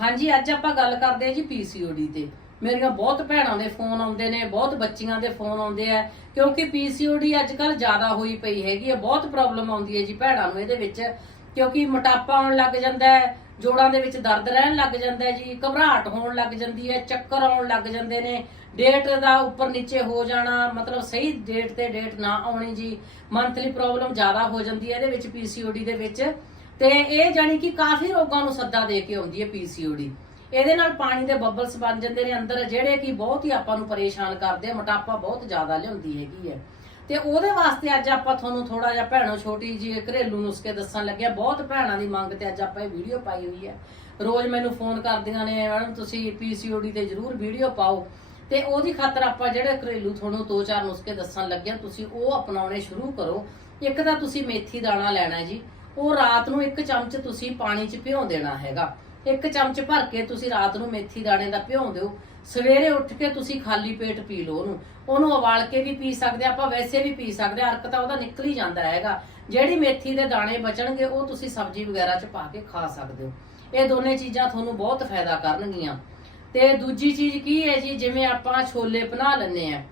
ਹਾਂਜੀ, ਅੱਜ ਆਪਾਂ ਗੱਲ ਕਰਦੇ ਹਾਂ ਜੀ ਪੀਸੀਓਡੀ ਤੇ। ਮੇਰੀਆਂ ਬਹੁਤ ਭੈਣਾਂ ਦੇ ਫੋਨ ਆਉਂਦੇ ਨੇ, ਬਹੁਤ ਬੱਚੀਆਂ ਦੇ ਫੋਨ ਆਉਂਦੇ ਆ, ਕਿਉਂਕਿ ਪੀਸੀਓਡੀ ਅੱਜ ਕੱਲ ਜ਼ਿਆਦਾ ਹੋਈ ਪਈ ਹੈਗੀ ਹੈ ਬਹੁਤ ਪ੍ਰੋਬਲਮ ਆਉਂਦੀ ਹੈ ਜੀ ਭੈਣਾਂ ਨੂੰ ਇਹਦੇ ਵਿੱਚ, ਕਿਉਂਕਿ ਮੋਟਾਪਾ ਆਉਣ ਲੱਗ ਜਾਂਦਾ ਹੈ, ਜੋੜਾਂ ਦੇ ਵਿੱਚ ਦਰਦ ਰਹਿਣ ਲੱਗ ਜਾਂਦਾ ਹੈ ਜੀ, ਘਬਰਾਹਟ ਹੋਣ ਲੱਗ ਜਾਂਦੀ ਹੈ, ਚੱਕਰ ਆਉਣ ਲੱਗ ਜਾਂਦੇ ਨੇ ਡੇਟ ਦਾ ਉੱਪਰ ਨੀਚੇ ਹੋ ਜਾਣਾ, ਮਤਲਬ ਸਹੀ ਡੇਟ ਤੇ ਡੇਟ ਨਾ ਆਉਣੀ ਜੀ ਮੰਥਲੀ ਪ੍ਰੋਬਲਮ ਜ਼ਿਆਦਾ ਹੋ ਜਾਂਦੀ ਹੈ ਇਹਦੇ ਵਿੱਚ ਪੀਸੀਓਡੀ ਦੇ ਵਿੱਚ। ਤੇ ਇਹ ਜਾਨੀ ਕਿ ਕਾਫੀ ਰੋਗਾਂ ਨੂੰ ਸੱਦਾ ਦੇ ਕੇ ਆਉਂਦੀ ਹੈ ਪੀਸੀਓਡੀ ਇਹਦੇ ਨਾਲ ਪਾਣੀ ਦੇ ਬੱਬਲਸ ਬਣ ਜਾਂਦੇ ਨੇ ਅੰਦਰ, ਜਿਹੜੇ ਕਿ ਬਹੁਤ ਹੀ ਆਪਾਂ ਨੂੰ ਪਰੇਸ਼ਾਨ ਕਰਦੇ ਮੋਟਾਪਾ ਬਹੁਤ ਜ਼ਿਆਦਾ ਲਿਆਉਂਦੀ ਹੈਗੀ ਹੈ। ਤੇ ਉਹਦੇ ਵਾਸਤੇ ਅੱਜ ਆਪਾਂ ਤੁਹਾਨੂੰ ਥੋੜਾ ਜਿਹਾ ਭੈਣੋ ਛੋਟੀ ਜੀ ਘਰੇਲੂ ਨੁਸਖੇ ਦੱਸਣ ਲੱਗਿਆ ਬਹੁਤ ਭੈਣਾਂ ਦੀ ਮੰਗ ਤੇ ਅੱਜ ਆਪਾਂ ਇਹ ਵੀਡੀਓ ਪਾਈ ਹੋਈ ਹੈ। ਰੋਜ਼ ਮੈਨੂੰ ਫੋਨ ਕਰਦੀਆਂ ਨੇ, ਮੈਡਮ, ਤੁਸੀਂ ਪੀਸੀਓਡੀ ਤੇ ਜਰੂਰ ਵੀਡੀਓ ਪਾਓ। ਤੇ ਉਹਦੀ ਖਾਤਰ ਆਪਾਂ ਜਿਹੜੇ ਘਰੇਲੂ ਤੁਹਾਨੂੰ ਦੋ ਚਾਰ ਨੁਸਖੇ ਦੱਸਣ ਲੱਗਿਆ ਤੁਸੀਂ ਉਹ ਅਪਣਾਉਣੇ ਸ਼ੁਰੂ ਕਰੋ। ਇੱਕ ਤਾਂ ਤੁਸੀਂ ਮੇਥੀ ਦਾਣਾ ਲੈਣਾ ਜੀ। ਉਹ ਰਾਤ ਨੂੰ ਇੱਕ ਚਮਚ ਤੁਸੀਂ ਪਾਣੀ 'ਚ ਭਿਓ ਦੇਣਾ ਹੈਗਾ। ਇੱਕ ਚਮਚ ਭਰ ਕੇ ਤੁਸੀਂ ਰਾਤ ਨੂੰ ਮੇਥੀ ਦਾਣੇ ਦਾ ਭਿਉਂ ਦਿਓ। ਸਵੇਰੇ ਉੱਠ ਕੇ ਤੁਸੀਂ ਖਾਲੀ ਪੇਟ ਪੀ ਲਓ ਉਹਨੂੰ। ਉਹਨੂੰ ਉਬਾਲ ਕੇ ਵੀ ਪੀ ਸਕਦੇ ਆਪਾਂ ਵੈਸੇ ਵੀ ਪੀ ਸਕਦੇ ਆ, ਅਰਕ ਤਾਂ ਉਹਦਾ ਨਿਕਲ ਹੀ ਜਾਂਦਾ ਹੈਗਾ। ਜਿਹੜੀ ਮੇਥੀ ਦੇ ਦਾਣੇ ਬਚਣਗੇ, ਉਹ ਤੁਸੀਂ ਸਬਜ਼ੀ ਵਗੈਰਾ 'ਚ ਪਾ ਕੇ ਖਾ ਸਕਦੇ ਹੋ। ਇਹ ਦੋਨੇ ਚੀਜ਼ਾਂ ਤੁਹਾਨੂੰ ਬਹੁਤ ਫਾਇਦਾ ਕਰਨਗੀਆਂ। ਤੇ ਦੂਜੀ ਚੀਜ਼ ਕੀ ਹੈ ਜੀ, ਜਿਵੇਂ ਆਪਾਂ ਛੋਲੇ ਬਣਾ ਲੈਂਦੇ ਆ।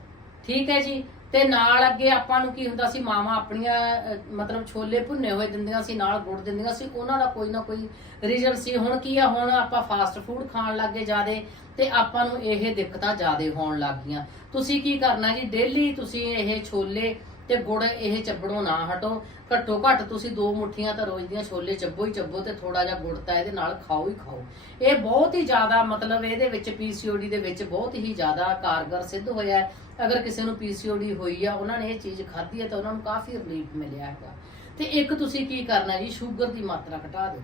ਠੀਕ ਹੈ ਜੀ? ਤੇ ਨਾਲ ਅੱਗੇ ਆਪਾਂ ਨੂੰ ਕੀ ਹੁੰਦਾ ਸੀ ਮਾਵਾਂ ਆਪਣੀਆਂ ਅਹ, ਮਤਲਬ ਛੋਲੇ ਭੁੰਨੇ ਹੋਏ ਦਿੰਦੀਆਂ ਸੀ ਨਾਲ ਗੁੜ ਦਿੰਦੀਆਂ ਸੀ ਉਹਨਾਂ ਦਾ ਕੋਈ ਨਾ ਕੋਈ ਰੀਜ਼ਨ ਸੀ। ਹੁਣ ਕੀ ਆ ਹੁਣ ਆਪਾਂ ਫਾਸਟ ਫੂਡ ਖਾਣ ਲੱਗੇ ਜਿਆਦੇ ਤੇ ਆਪਾਂ ਨੂੰ ਇਹ ਦਿੱਕਤਾਂ ਜਿਆਦੇ ਹੋਣ ਲੱਗ ਗਈਆਂ। ਤੁਸੀਂ ਕੀ ਕਰਨਾ ਜੀ ਡੇਲੀ ਤੁਸੀਂ ਇਹ ਛੋਲੇ ਤੇ ਗੁੜ ਇਹ ਚੱਬੜੋਂ ਨਾ ਹਟੋ। ਘੱਟੋ ਘੱਟ ਤੁਸੀਂ ਦੋ ਮੁੱਠੀਆਂ ਤਾਂ ਰੋਜ਼ ਦੀਆਂ ਛੋਲੇ ਚੱਬੋ ਹੀ ਚੱਬੋ ਤੇ ਥੋੜਾ ਜਿਹਾ ਗੁੜ ਤਾਂ ਇਹਦੇ ਨਾਲ ਖਾਓ ਹੀ ਖਾਓ। ਇਹ ਬਹੁਤ ਹੀ ਜ਼ਿਆਦਾ ਮਤਲਬ ਇਹਦੇ ਵਿੱਚ ਪੀਸੀਓਡੀ ਦੇ ਵਿੱਚ ਬਹੁਤ ਹੀ ਜ਼ਿਆਦਾ ਕਾਰਗਰ ਸਿੱਧ ਹੋਇਆ ਹੈ। ਅਗਰ ਕਿਸੇ ਨੂੰ ਪੀਸੀਓਡੀ ਹੋਈ ਆ, ਉਹਨਾਂ ਨੇ ਇਹ ਚੀਜ਼ ਖਾਧੀ ਹੈ ਤਾਂ ਉਹਨਾਂ ਨੂੰ ਕਾਫੀ ਰਿਲੀਫ ਮਿਲਿਆ ਹੈਗਾ। ਤੇ ਇੱਕ ਤੁਸੀਂ ਕੀ ਕਰਨਾ ਜੀ, ਸ਼ੂਗਰ ਦੀ ਮਾਤਰਾ ਘਟਾ ਦਿਓ।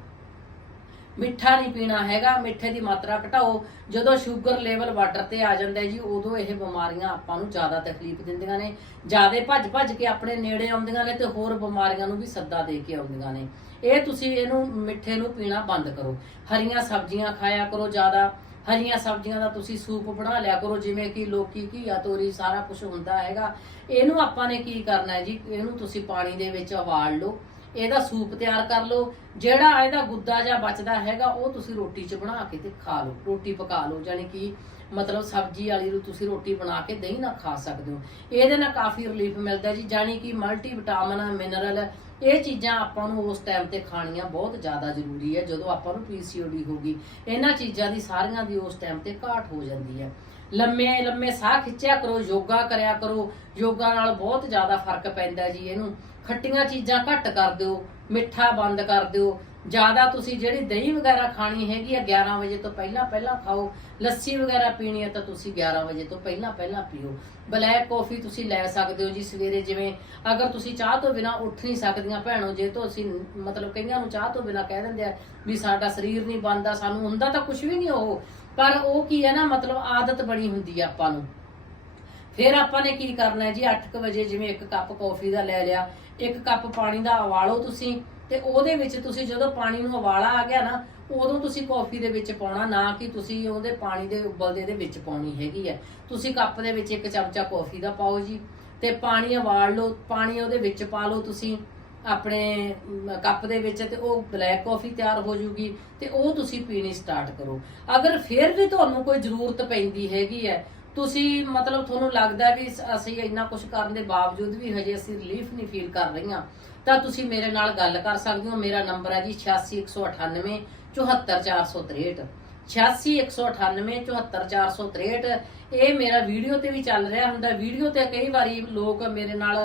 ਮਿੱਠਾ ਨਹੀਂ ਪੀਣਾ ਹੈਗਾ, ਮਿੱਠੇ ਦੀ ਮਾਤਰਾ ਘਟਾਓ। ਜਦੋਂ ਸ਼ੂਗਰ ਲੈਵਲ ਵਾਟਰ ਤੇ ਆ ਜਾਂਦਾ ਜੀ, ਉਦੋਂ ਇਹ ਬਿਮਾਰੀਆਂ ਆਪਾਂ ਨੂੰ ਜ਼ਿਆਦਾ ਤਕਲੀਫ ਦਿੰਦੀਆਂ ਨੇ। ਜ਼ਿਆਦਾ ਭੱਜ ਭੱਜ ਕੇ ਆਪਣੇ ਨੇੜੇ ਆਉਂਦੀਆਂ ਨੇ ਤੇ ਹੋਰ ਬਿਮਾਰੀਆਂ ਨੂੰ ਵੀ ਸੱਦਾ ਦੇ ਕੇ ਆਉਂਦੀਆਂ ਨੇ। ਇਹ ਤੁਸੀਂ ਇਹਨੂੰ ਮਿੱਠੇ ਨੂੰ ਪੀਣਾ ਬੰਦ ਕਰੋ। ਹਰੀਆਂ ਸਬਜ਼ੀਆਂ ਖਾਇਆ ਕਰੋ ਜ਼ਿਆਦਾ। ਹਰੀਆਂ ਸਬਜ਼ੀਆਂ ਦਾ ਤੁਸੀਂ ਸੂਪ ਬਣਾ ਲਿਆ ਕਰੋ, ਜਿਵੇਂ ਕਿ ਲੋਕੀ ਘੀਆ, ਤੋਰੀ, ਸਾਰਾ ਕੁਝ ਹੁੰਦਾ ਹੈਗਾ। ਇਹਨੂੰ ਆਪਾਂ ਨੇ ਕੀ ਕਰਨਾ ਹੈ ਜੀ? ਇਹਨੂੰ ਤੁਸੀਂ ਪਾਣੀ ਦੇ ਵਿੱਚ ਉਬਾਲ ਲਓ। ਇਹਦਾ ਸੂਪ ਤਿਆਰ ਕਰ ਲਓ। ਜਿਹੜਾ ਇਹਦਾ ਗੁੱਦਾ ਜਾਂ ਬਚਦਾ ਹੈਗਾ, ਉਹ ਤੁਸੀਂ ਰੋਟੀ 'ਚ ਬਣਾ ਕੇ ਤੇ ਖਾ ਲਓ। ਰੋਟੀ ਪਕਾ ਲਓ ਯਾਨੀ ਕਿ ਮਤਲਬ ਸਬਜ਼ੀ ਵਾਲੀ ਨੂੰ ਤੁਸੀਂ ਰੋਟੀ ਬਣਾ ਕੇ ਦਹੀਂ ਨਾਲ ਖਾ ਸਕਦੇ ਹੋ। ਇਹਦੇ ਨਾਲ ਕਾਫੀ ਰਿਲੀਫ ਮਿਲਦਾ ਜੀ ਜਾਨੀ ਕਿ ਮਲਟੀ ਵਿਟਾਮਿਨ ਮਿਨਰਲ ਇਹ ਚੀਜ਼ਾਂ ਆਪਾਂ ਨੂੰ ਉਸ ਟਾਈਮ ਤੇ ਖਾਣੀਆਂ ਬਹੁਤ ਜ਼ਿਆਦਾ ਜ਼ਰੂਰੀ ਹੈ। ਜਦੋਂ ਆਪਾਂ ਨੂੰ ਪੀਸੀਓਡੀ ਹੋਗੀ ਇਹਨਾਂ ਚੀਜ਼ਾਂ ਦੀ ਸਾਰੀਆਂ ਦੀ ਉਸ ਟਾਈਮ ਤੇ ਘਾਟ ਹੋ ਜਾਂਦੀ ਹੈ। ਲੰਮੇ ਲੰਮੇ ਸਾਹ ਖਿੱਚਿਆ ਕਰੋ, ਯੋਗਾ ਕਰਿਆ ਕਰੋ, ਯੋਗਾ ਨਾਲ ਬਹੁਤ ਜ਼ਿਆਦਾ ਫ਼ਰਕ ਪੈਂਦਾ ਜੀ ਇਹਨੂੰ। ਖੱਟੀਆਂ ਚੀਜ਼ਾਂ ਘੱਟ ਕਰ ਦਿਓ, ਮਿੱਠਾ ਬੰਦ ਕਰ ਦਿਓ ਜ਼ਿਆਦਾ ਤੁਸੀਂ ਜਿਹੜੀ ਦਹੀਂ ਵਗੈਰਾ ਖਾਣੀ ਹੈਗੀ ਆ 11 ਵਜੇ ਤੋਂ ਪਹਿਲਾਂ ਪਹਿਲਾਂ ਖਾਓ, ਲੱਸੀ ਵਗੈਰਾ ਪੀਣੀ ਹੈ ਤਾਂ ਤੁਸੀਂ 11 ਵਜੇ ਤੋਂ ਪਹਿਲਾਂ ਪਹਿਲਾਂ ਪੀਓ। ਬਲੈਕ ਕਾਫੀ ਤੁਸੀਂ ਲੈ ਸਕਦੇ ਹੋ ਜੀ ਸਵੇਰੇ, ਜਿਵੇਂ ਅਗਰ ਤੁਸੀਂ ਚਾਹ ਤੋਂ ਬਿਨਾ ਉੱਠ ਨਹੀਂ ਸਕਦੀਆਂ ਭੈਣੋ, ਜੇ ਤੋਂ ਅਸੀਂ ਮਤਲਬ ਕਈਆਂ ਨੂੰ ਚਾਹ ਤੋਂ ਬਿਨਾ ਕਹਿ ਦਿੰਦੇ ਆ ਵੀ ਸਾਡਾ ਸਰੀਰ ਨਹੀਂ ਬਣਦਾ, ਸਾਨੂੰ ਹੁੰਦਾ ਤਾਂ ਕੁਝ ਵੀ ਨਹੀਂ ਉਹ। ਪਰ ਉਹ ਕੀ ਹੈ ਨਾ, ਮਤਲਬ ਆਦਤ ਬਣੀ ਹੁੰਦੀ ਆ ਆਪਾਂ ਨੂੰ। ਫਿਰ ਆਪਾਂ ਨੇ ਕੀ ਕਰਨਾ ਹੈ ਜੀ 8:00 ਵਜੇ ਜਿਵੇਂ ਇੱਕ ਕੱਪ ਕੌਫੀ ਦਾ ਲੈ ਲਿਆ, ਇੱਕ ਕੱਪ ਪਾਣੀ ਦਾ ਉਬਾਲੋ ਤੁਸੀਂ। ਤੇ ਉਹਦੇ ਵਿੱਚ ਤੁਸੀਂ ਜਦੋਂ ਪਾਣੀ ਨੂੰ ਉਬਾਲਾ ਆ ਗਿਆ ਨਾ, ਉਦੋਂ ਤੁਸੀਂ ਕੌਫੀ ਦੇ ਵਿੱਚ ਪਾਉਣਾ, ਨਾ ਕਿ ਤੁਸੀਂ ਉਹਦੇ ਪਾਣੀ ਦੇ ਉਬਲਦੇ ਦੇ ਵਿੱਚ ਪਾਉਣੀ ਹੈਗੀ ਹੈ ਤੁਸੀਂ ਕੱਪ ਦੇ ਵਿੱਚ ਇੱਕ ਚਮਚਾ ਕੌਫੀ ਦਾ ਪਾਓ ਜੀ, ਤੇ ਪਾਣੀ ਉਬਾਲ ਲਓ, ਪਾਣੀ ਉਹਦੇ ਵਿੱਚ ਪਾ ਲਓ ਤੁਸੀਂ ਆਪਣੇ ਕੱਪ ਦੇ ਵਿੱਚ ਤੇ ਉਹ ਬਲੈਕ ਕਾਫੀ ਤਿਆਰ ਹੋ ਜੂਗੀ ਤੇ ਉਹ ਤੁਸੀਂ ਪੀਣੀ ਸਟਾਰਟ ਕਰੋ। ਅਗਰ ਫਿਰ ਵੀ ਤੁਹਾਨੂੰ ਕੋਈ ਜ਼ਰੂਰਤ ਪੈਂਦੀ ਹੈਗੀ ਹੈ ਤੁਸੀਂ ਮਤਲਬ ਤੁਹਾਨੂੰ ਲੱਗਦਾ ਵੀ ਅਸੀਂ ਇੰਨਾ ਕੁਝ ਕਰਨ ਦੇ ਬਾਵਜੂਦ ਵੀ ਹਜੇ ਅਸੀਂ ਰਿਲੀਫ ਨਹੀਂ ਫੀਲ ਕਰ ਰਹੀਆਂ ਤਾਂ ਤੁਸੀਂ ਮੇਰੇ ਨਾਲ ਗੱਲ ਕਰ ਸਕਦੇ ਹੋ। ਮੇਰਾ ਨੰਬਰ ਹੈ ਜੀ 86198 74463 86198 74463 ਇਹ ਮੇਰਾ ਵੀਡੀਓ ਤੇ ਵੀ ਚੱਲ ਰਿਹਾ ਹੁੰਦਾ। ਵੀਡੀਓ ਤੇ ਕਈ ਵਾਰੀ ਲੋਕ ਮੇਰੇ ਨਾਲ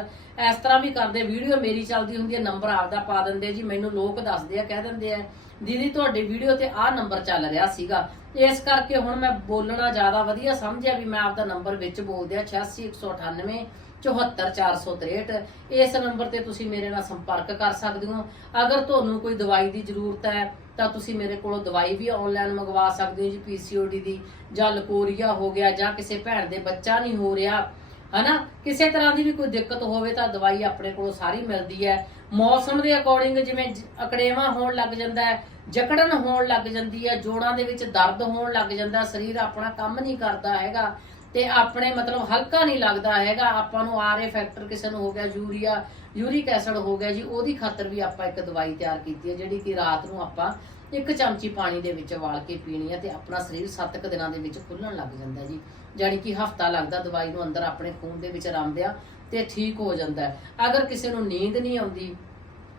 ਇਸ ਤਰ੍ਹਾਂ ਵੀ ਕਰਦੇ। ਵੀਡੀਓ ਮੇਰੀ ਚੱਲਦੀ ਹੁੰਦੀ ਹੈ, ਨੰਬਰ ਆਪਦਾ ਪਾ ਦਿੰਦੇ ਜੀ। ਮੈਨੂੰ ਲੋਕ ਦੱਸਦੇ ਆ, ਕਹਿ ਦਿੰਦੇ ਆ, ਦੀਦੀ, ਤੁਹਾਡੀ ਵੀਡੀਓ ਤੇ ਆਹ ਨੰਬਰ ਚੱਲ ਰਿਹਾ ਸੀਗਾ। ਇਸ ਕਰਕੇ ਹੁਣ ਮੈਂ ਬੋਲਣਾ ਜ਼ਿਆਦਾ ਵਧੀਆ ਸਮਝਿਆ ਵੀ ਮੈਂ ਆਪਦਾ ਨੰਬਰ ਵਿੱਚ ਬੋਲ ਦਿਆ 86198 74463 ਇਸ ਨੰਬਰ ਤੇ ਤੁਸੀਂ ਮੇਰੇ ਨਾਲ ਸੰਪਰਕ ਕਰ ਸਕਦੇ ਹੋ। ਅਗਰ ਤੁਹਾਨੂੰ ਕੋਈ ਦਵਾਈ ਦੀ ਜ਼ਰੂਰਤ ਹੈ, ਤਾਂ ਤੁਸੀਂ ਮੇਰੇ ਕੋਲੋਂ ਦਵਾਈ ਵੀ ਆਨਲਾਈਨ ਮੰਗਵਾ ਸਕਦੇ ਹੋ ਜੀ ਪੀਸੀਓਡੀ ਦੀ। ਜਾਂ ਲਕੋਰੀਆ ਹੋ ਗਿਆ, ਜਾਂ ਕਿਸੇ ਭੈਣ ਦੇ ਬੱਚਾ ਨਹੀਂ ਹੋ ਰਿਹਾ, ਹਨਾ? ਕਿਸੇ ਤਰ੍ਹਾਂ ਦੀ ਵੀ ਕੋਈ ਦਿੱਕਤ ਹੋਵੇ, ਤਾਂ ਦਵਾਈ ਆਪਣੇ ਕੋਲੋਂ ਸਾਰੀ ਮਿਲਦੀ ਹੈ। ਮੌਸਮ ਦੇ ਅਕੋਰਡਿੰਗ ਜਿਵੇਂ ਜ- ਅਕੜੇਵਾਂ ਹੋਣ ਲੱਗ ਜਾਂਦਾ ਹੈ, ਜਕੜਨ ਹੋਣ ਲੱਗ ਜਾਂਦੀ ਹੈ, ਜੋੜਾਂ ਦੇ ਵਿੱਚ ਦਰਦ ਹੋਣ ਲੱਗ ਜਾਂਦਾ ਸਰੀਰ ਆਪਣਾ ਕੰਮ ਨਹੀਂ ਕਰਦਾ ਹੈਗਾ। ਤੇ ਆਪਣੇ ਮਤਲਬ ਹਲਕਾ ਨਹੀਂ ਲੱਗਦਾ ਹੈਗਾ। ਆਪਾਂ ਨੂੰ ਆਰਏ ਫੈਕਟਰ ਕਿਸੇ ਨੂੰ ਹੋ ਗਿਆ, ਯੂਰੀਆ, ਯੂਰਿਕ ਐਸਿਡ ਹੋ ਗਿਆ ਜੀ, ਉਹਦੀ ਖਾਤਰ ਵੀ ਆਪਾਂ ਇੱਕ ਦਵਾਈ ਤਿਆਰ ਕੀਤੀ ਹੈ, ਜਿਹੜੀ ਕਿ ਰਾਤ ਨੂੰ ਆਪਾਂ ਇੱਕ ਚਮਚੀ ਪਾਣੀ ਦੇ ਵਿੱਚ ਉਬਾਲ ਕੇ ਪੀਣੀ ਹੈ ਤੇ ਆਪਣਾ ਸਰੀਰ 7 ਕੁ ਦਿਨਾਂ ਦੇ ਵਿੱਚ ਖੁੱਲਣ ਲੱਗ ਜਾਂਦਾ ਜੀ। ਜਾਣੀ ਕਿ ਹਫਤਾ ਲੱਗਦਾ ਦਵਾਈ ਨੂੰ ਅੰਦਰ ਆਪਣੇ ਖੂਨ ਦੇ ਵਿੱਚ ਰਮਦਿਆ ਤੇ ਠੀਕ ਹੋ ਜਾਂਦਾ ਅਗਰ ਕਿਸੇ ਨੂੰ ਨੀਂਦ ਨਹੀਂ ਆਉਂਦੀ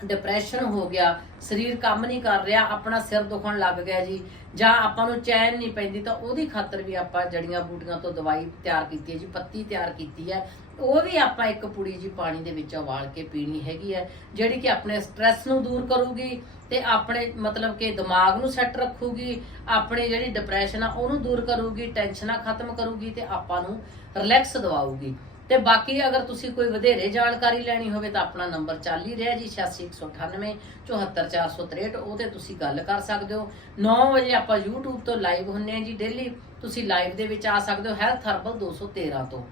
ਡਿਪਰੈਸ਼ਨ ਹੋ ਗਿਆ, ਸਰੀਰ ਕੰਮ ਨਹੀਂ ਕਰ ਰਿਹਾ, ਆਪਣਾ ਸਿਰ ਦੁਖਣ ਲੱਗ ਗਿਆ ਜੀ, ਜਾਂ ਆਪਾਂ ਨੂੰ ਚੈਨ ਨਹੀਂ ਪੈਂਦੀ, ਤਾਂ ਉਹਦੀ ਖਾਤਰ ਵੀ ਆਪਾਂ ਜੜੀਆਂ ਬੂਟੀਆਂ ਤੋਂ ਦਵਾਈ ਤਿਆਰ ਕੀਤੀ ਹੈ ਜੀ, ਪੱਤੀ ਤਿਆਰ ਕੀਤੀ ਹੈ। ਉਹ ਵੀ ਆਪਾਂ ਇੱਕ ਪੁੜੀ ਜੀ ਪਾਣੀ ਦੇ ਵਿੱਚ ਉਬਾਲ ਕੇ ਪੀਣੀ ਹੈਗੀ ਹੈ, ਜਿਹੜੀ ਕਿ ਆਪਣੇ ਸਟ੍ਰੈਸ ਨੂੰ ਦੂਰ ਕਰੂਗੀ ਤੇ ਆਪਣੇ ਮਤਲਬ ਕਿ ਦਿਮਾਗ ਨੂੰ ਸੈੱਟ ਰੱਖੂਗੀ, ਆਪਣੀ ਜਿਹੜੀ ਡਿਪਰੈਸ਼ਨ ਆ ਉਹਨੂੰ ਦੂਰ ਕਰੂਗੀ ਟੈਨਸ਼ਨਾਂ ਖਤਮ ਕਰੂਗੀ ਤੇ ਆਪਾਂ ਨੂੰ ਰਿਲੈਕਸ ਦਵਾਊਗੀ। ਤੇ ਬਾਕੀ ਅਗਰ ਤੁਸੀਂ ਕੋਈ ਵਧੇਰੇ ਜਾਣਕਾਰੀ ਲੈਣੀ ਹੋਵੇ ਤਾਂ ਆਪਣਾ ਨੰਬਰ ਚੱਲ ਹੀ ਰਿਹਾ ਜੀ 8698 74463 ਉਹਤੇ ਤੁਸੀਂ ਗੱਲ ਕਰ ਸਕਦੇ ਹੋ। 9 ਵਜੇ ਆਪਾਂ YouTube ਤੋਂ ਲਾਈਵ ਹੁੰਨੇ ਆ ਜੀ ਡੇਲੀ ਤੁਸੀਂ ਲਾਈਵ ਦੇ ਵਿੱਚ ਆ ਸਕਦੇ ਹੋ ਹੈਲਥ ਹਰਬਲ 213 ਤੋਂ।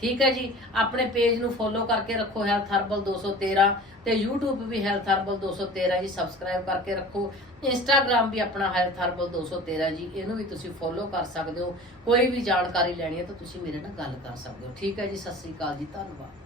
ਠੀਕ ਹੈ ਜੀ? ਆਪਣੇ ਪੇਜ ਨੂੰ ਫੋਲੋ ਕਰਕੇ ਰੱਖੋ ਹੈਲਥ ਹਰਬਲ 213 ਤੇ YouTube ਵੀ ਹੈਲਥ ਹਰਬਲ 213 ਜੀ ਸਬਸਕ੍ਰਾਈਬ ਕਰਕੇ ਰੱਖੋ। ਇੰਸਟਾਗ੍ਰam ਵੀ ਆਪਣਾ ਹੈਲਥ ਹਰਬਲ 213 ਜੀ, ਇਹਨੂੰ ਵੀ ਤੁਸੀਂ ਫੋਲੋ ਕਰ ਸਕਦੇ ਹੋ। ਕੋਈ ਵੀ ਜਾਣਕਾਰੀ ਲੈਣੀ ਹੈ ਤਾਂ ਤੁਸੀਂ ਮੇਰੇ ਨਾਲ ਗੱਲ ਕਰ ਸਕਦੇ ਹੋ। ਠੀਕ ਹੈ ਜੀ? ਸਤਿ ਸ੍ਰੀ ਅਕਾਲ ਜੀ, ਧੰਨਵਾਦ।